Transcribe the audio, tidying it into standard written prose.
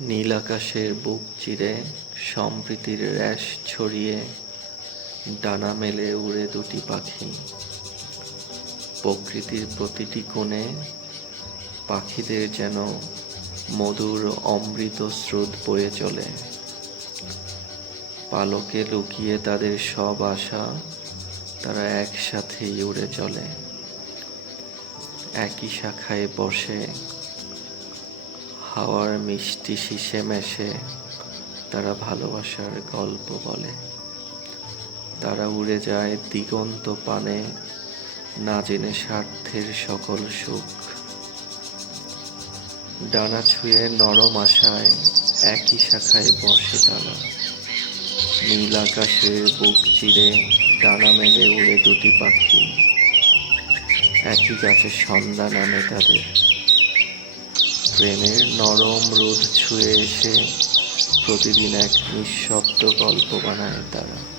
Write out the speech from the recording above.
নীল আকাশের বুক চিরে সম্প্রীতির রেশ ছড়িয়ে ডানা মেলে উড়ে দুটি পাখি। প্রকৃতির প্রতিটি কোণে পাখিদের যেন মধুর অমৃত স্রোত বয়ে চলে। পালকে লুকিয়ে তাদের সব আশা, তারা একসাথেই উড়ে চলে। একই শাখায় বসে হাওয়ার মিষ্টি শিশে মেশে তারা ভালোবাসার গল্প বলে। তারা উড়ে যায় দিগন্ত পানে, না জেনে স্বার্থের সকল সুখ। ডানা ছুঁয়ে নরম আশায় একই শাখায় বসে তারা। নীল আকাশের বুক চিরে ডানা মেলে উড়ে দুটি পাখি। একই গাছে সন্ধ্যা নামে তাদের। প্রেমের নরম রোদ ছুঁয়ে এসে প্রতিদিন এক নিঃশব্দ গল্প বানায় তারা।